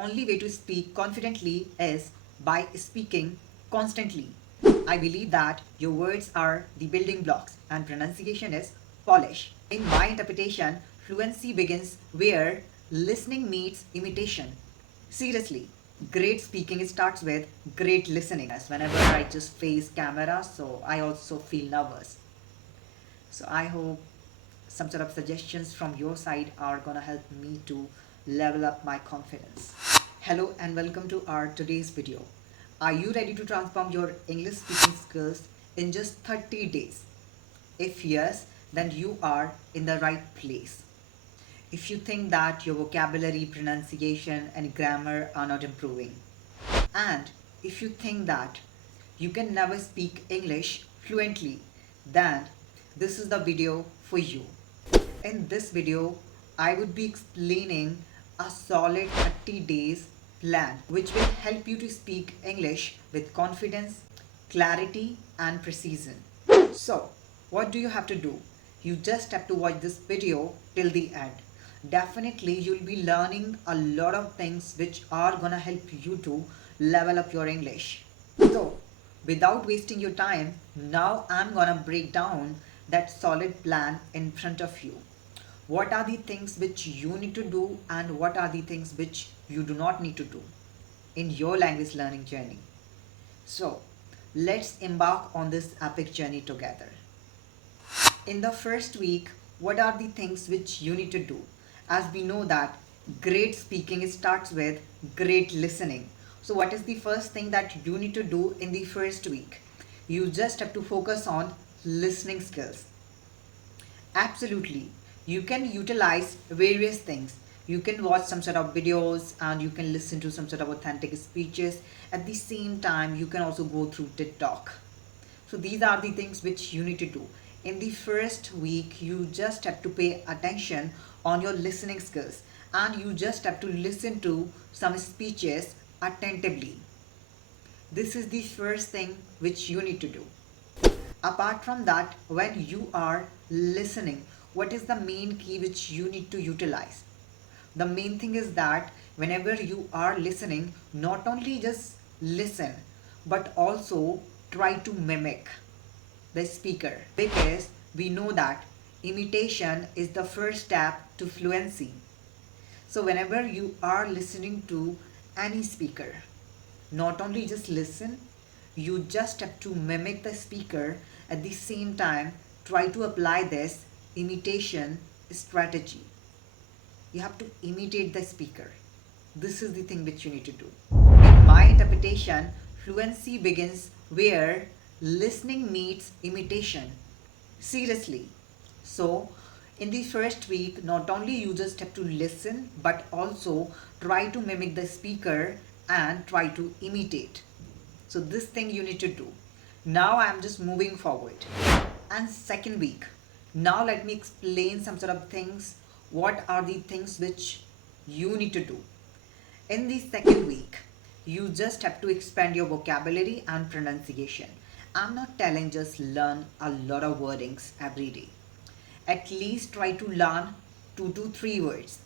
only way to speak confidently is by speaking constantly. I believe that your words are the building blocks and pronunciation is polish. In my interpretation, fluency begins where listening meets imitation. Seriously, great speaking starts with great listening. As whenever I just face camera, so I also feel nervous. So I hope some sort of suggestions from your side are gonna help me to level up my confidence. Hello and welcome to our today's video. Are you ready to transform your English speaking skills in just 30 days? If yes, then you are in the right place. If you think that your vocabulary, pronunciation and grammar are not improving, and if you think that you can never speak English fluently, then this is the video for you. In this video, I would be explaining a solid 30 days plan which will help you to speak English with confidence, clarity and precision. So, what do you have to do? You just have to watch this video till the end. Definitely you'll be learning a lot of things which are gonna help you to level up your English. So, without wasting your time, now I'm gonna break down that solid plan in front of you. What are the things which you need to do and what are the things which you do not need to do in your language learning journey. So, let's embark on this epic journey together. In the first week, what are the things which you need to do? As we know that great speaking starts with great listening. So what is the first thing that you need to do in the first week? You just have to focus on listening skills. Absolutely. You can utilize various things. You can watch some sort of videos and you can listen to some sort of authentic speeches. At the same time, you can also go through TikTok. So these are the things which you need to do. In the first week, you just have to pay attention on your listening skills and you just have to listen to some speeches attentively. This is the first thing which you need to do. Apart from that, when you are listening, what is the main key which you need to utilize? The main thing is that whenever you are listening, not only just listen, but also try to mimic the speaker, because we know that imitation is the first step to fluency. So whenever you are listening to any speaker, not only just listen, you just have to mimic the speaker. At the same time, try to apply this imitation strategy. You have to imitate the speaker. This is the thing which you need to do. In my interpretation, fluency begins where listening meets imitation. Seriously. So, in the first week, not only you just have to listen, but also try to mimic the speaker and try to imitate. So this thing you need to do. Now I am just moving forward. And second week, now let me explain some sort of things. What are the things which you need to do? In the second week, you just have to expand your vocabulary and pronunciation. I'm not telling just learn a lot of wordings every day. At least try to learn 2 to 3 words,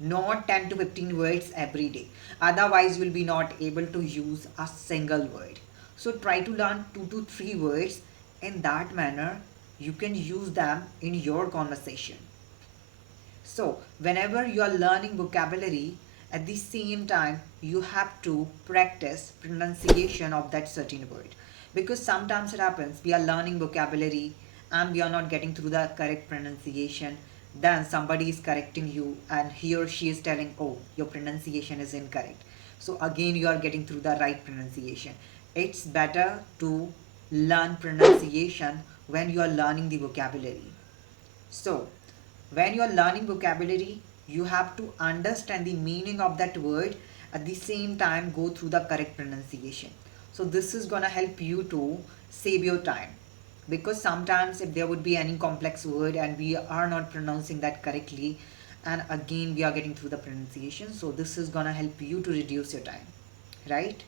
not 10 to 15 words every day. Otherwise, you will be not able to use a single word. So try to learn 2 to 3 words. In that manner, you can use them in your conversation. So whenever you are learning vocabulary, at the same time, you have to practice pronunciation of that certain word. Because sometimes it happens, we are learning vocabulary and we are not getting through the correct pronunciation. Then somebody is correcting you and he or she is telling, oh, your pronunciation is incorrect. So again, you are getting through the right pronunciation. It's better to learn pronunciation when you are learning the vocabulary. So when you are learning vocabulary, you have to understand the meaning of that word, at the same time go through the correct pronunciation. So this is gonna help you to save your time, because sometimes if there would be any complex word and we are not pronouncing that correctly, and again we are getting through the pronunciation, so this is gonna help you to reduce your time, right?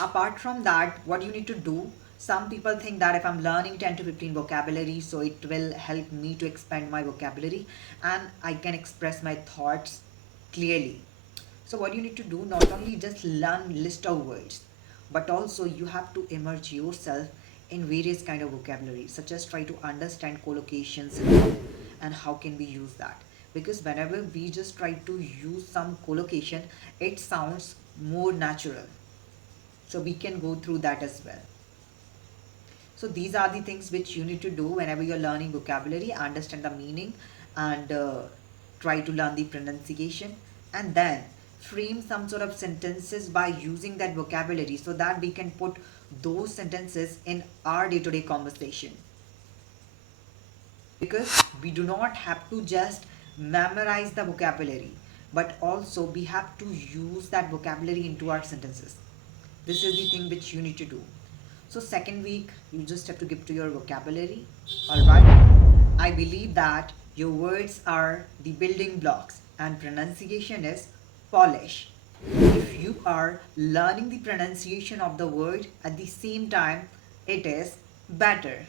Apart from that, what you need to do, some people think that if I'm learning 10 to 15 vocabulary, so it will help me to expand my vocabulary and I can express my thoughts clearly. So what you need to do, not only just learn list of words, but also you have to immerse yourself in various kind of vocabulary, such as try to understand collocations and how can we use that. Because whenever we just try to use some collocation, it sounds more natural. So we can go through that as well. So these are the things which you need to do whenever you're learning vocabulary. Understand the meaning and try to learn the pronunciation, and then frame some sort of sentences by using that vocabulary so that we can put those sentences in our day-to-day conversation. Because we do not have to just memorize the vocabulary, but also we have to use that vocabulary into our sentences. This is the thing which you need to do. So second week, you just have to give to your vocabulary. Alright. I believe that your words are the building blocks and pronunciation is polish. If you are learning the pronunciation of the word at the same time, it is better.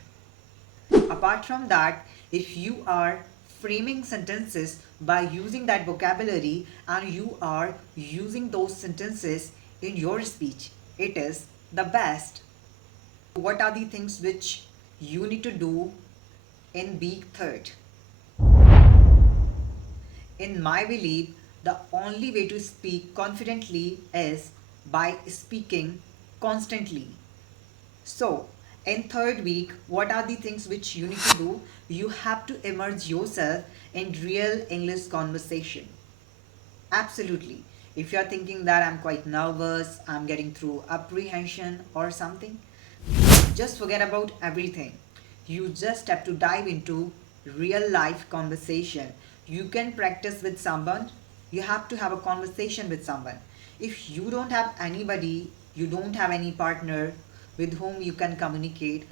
Apart from that, if you are framing sentences by using that vocabulary and you are using those sentences in your speech, it is the best. What are the things which you need to do in week third? In my belief, the only way to speak confidently is by speaking constantly. So, in third week, what are the things which you need to do? You have to immerse yourself in real English conversation. Absolutely. If you are thinking that I'm quite nervous, I'm getting through apprehension or something, just forget about everything. You just have to dive into real life conversation. You can practice with someone. You have to have a conversation with someone. If you don't have anybody, you don't have any partner with whom you can communicate,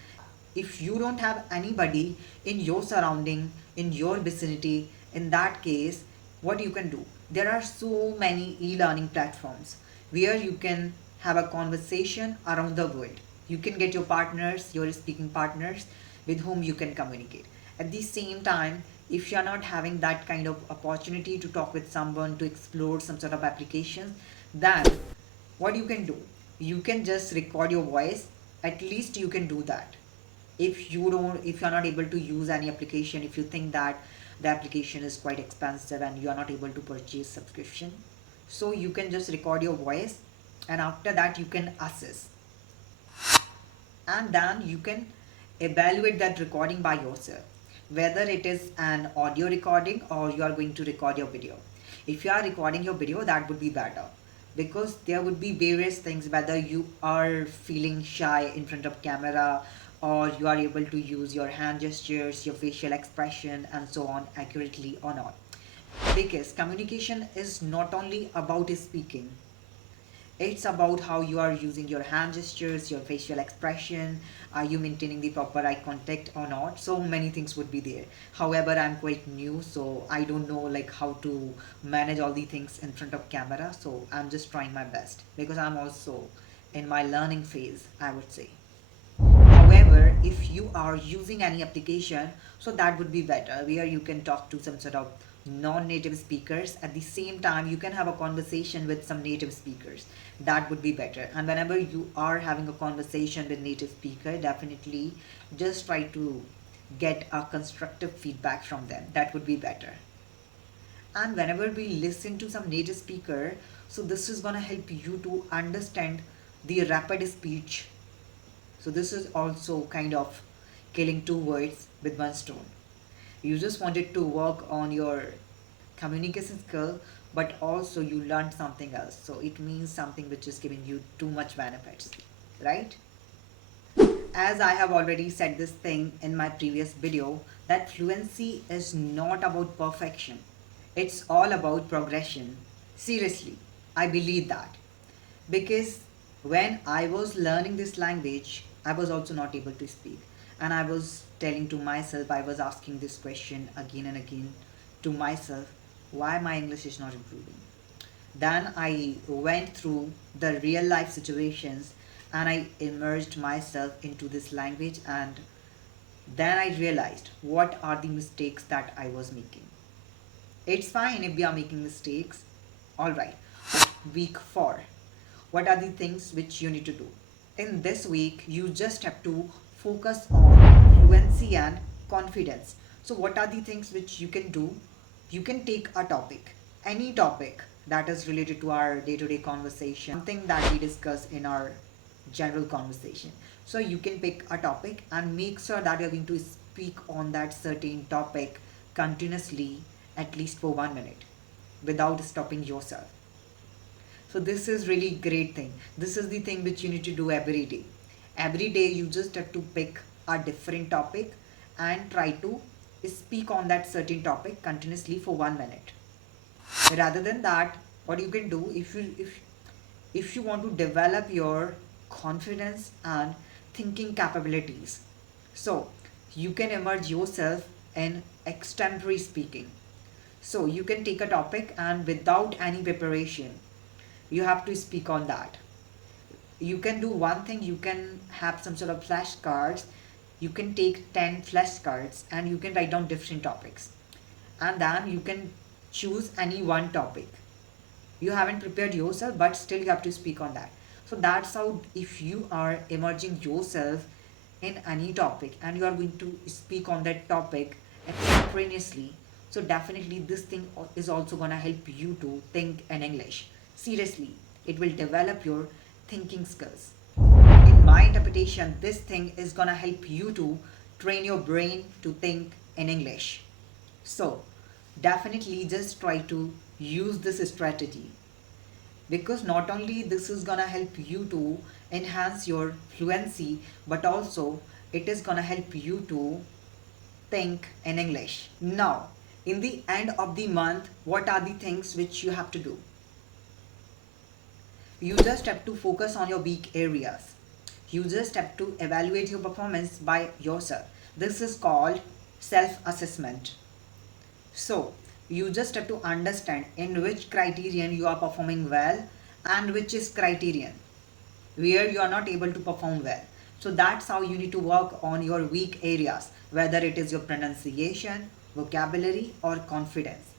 if you don't have anybody in your surrounding, in your vicinity, in that case, what you can do? There are so many e-learning platforms where you can have a conversation around the world. You can get your partners, your speaking partners with whom you can communicate. At the same time, if you are not having that kind of opportunity to talk with someone, to explore some sort of applications, then what you can do? You can just record your voice. At least you can do that. If you're not able to use any application, if you think that the application is quite expensive and you are not able to purchase subscription, so you can just record your voice, and after that you can assess, and then you can evaluate that recording by yourself, whether it is an audio recording or you are going to record your video. If you are recording your video, that would be better, because there would be various things, whether you are feeling shy in front of camera or you are able to use your hand gestures, your facial expression and so on accurately or not. Because communication is not only about speaking, it's about how you are using your hand gestures, your facial expression. Are you maintaining the proper eye contact or not? So many things would be there. However, I'm quite new, so I don't know like how to manage all the things in front of camera. So I'm just trying my best because I'm also in my learning phase, I would say. However, if you are using any application, so that would be better, where you can talk to some sort of non-native speakers. At the same time, you can have a conversation with some native speakers. That would be better. And whenever you are having a conversation with native speaker, definitely just try to get a constructive feedback from them. That would be better. And whenever we listen to some native speaker, so this is gonna help you to understand the rapid speech. So this is also kind of killing two words with one stone. You just wanted to work on your communication skill, but also you learned something else. So it means something which is giving you too much benefits, right? As I have already said this thing in my previous video, that fluency is not about perfection. It's all about progression. Seriously, I believe that. Because when I was learning this language, I was also not able to speak. And I was telling to myself, I was asking this question again and again to myself, why my English is not improving. Then I went through the real life situations and I immersed myself into this language, and then I realized what are the mistakes that I was making. It's fine if we are making mistakes, alright. But week 4. What are the things which you need to do? In this week, you just have to focus on fluency and confidence. So, what are the things which you can do? You can take a topic, any topic that is related to our day to day conversation, something that we discuss in our general conversation. So, you can pick a topic and make sure that you're going to speak on that certain topic continuously at least for 1 minute without stopping yourself. So this is really great thing. This is the thing which you need to do every day. Every day you just have to pick a different topic and try to speak on that certain topic continuously for 1 minute. Rather than that, what you can do, if you want to develop your confidence and thinking capabilities, so you can immerse yourself in extempore speaking. So you can take a topic and without any preparation, you have to speak on that. You can do one thing, you can have some sort of flashcards. You can take 10 flashcards and you can write down different topics. And then you can choose any one topic. You haven't prepared yourself, but still you have to speak on that. So that's how, if you are emerging yourself in any topic and you are going to speak on that topic extemporaneously, so definitely this thing is also going to help you to think in English. Seriously, it will develop your thinking skills. In my interpretation, this thing is going to help you to train your brain to think in English. So definitely just try to use this strategy, because not only this is gonna help you to enhance your fluency, but also it is gonna help you to think in English. Now, in the end of the month, what are the things which you have to do? You just have to focus on your weak areas. You just have to evaluate your performance by yourself. This is called self assessment. So, you just have to understand in which criterion you are performing well and which is criterion where you are not able to perform well. So that's how you need to work on your weak areas, whether it is your pronunciation, vocabulary, or confidence.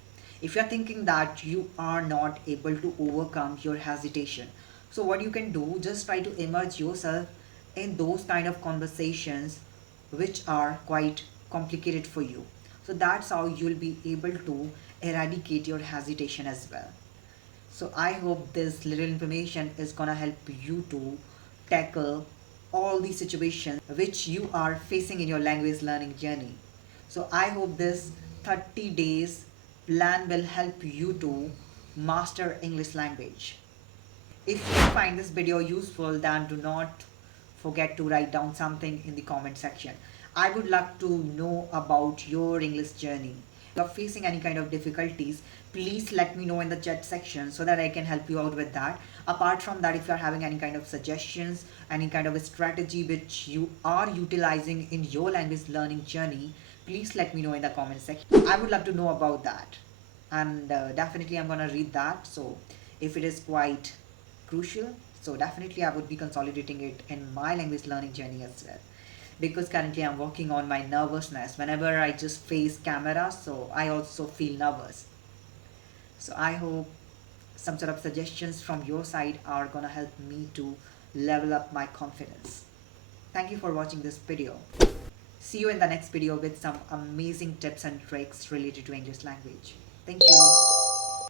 If you're thinking that you are not able to overcome your hesitation, so what you can do, just try to immerse yourself in those kind of conversations which are quite complicated for you. So that's how you'll be able to eradicate your hesitation as well. So I hope this little information is gonna help you to tackle all the situations which you are facing in your language learning journey. So I hope this 30 days plan will help you to master English language. If you find this video useful, then do not forget to write down something in the comment section. I would love to know about your English journey. If you're facing any kind of difficulties, please let me know in the chat section so that I can help you out with that. Apart from that, if you're having any kind of suggestions, any kind of a strategy which you are utilizing in your language learning journey, please let me know in the comment section. I would love to know about that. And definitely I'm gonna read that. So if it is quite crucial, so definitely I would be consolidating it in my language learning journey as well, because currently I'm working on my nervousness. Whenever I just face camera, so I also feel nervous. So I hope some sort of suggestions from your side are gonna help me to level up my confidence. Thank you for watching this video. See you in the next video with some amazing tips and tricks related to English language. Thank you.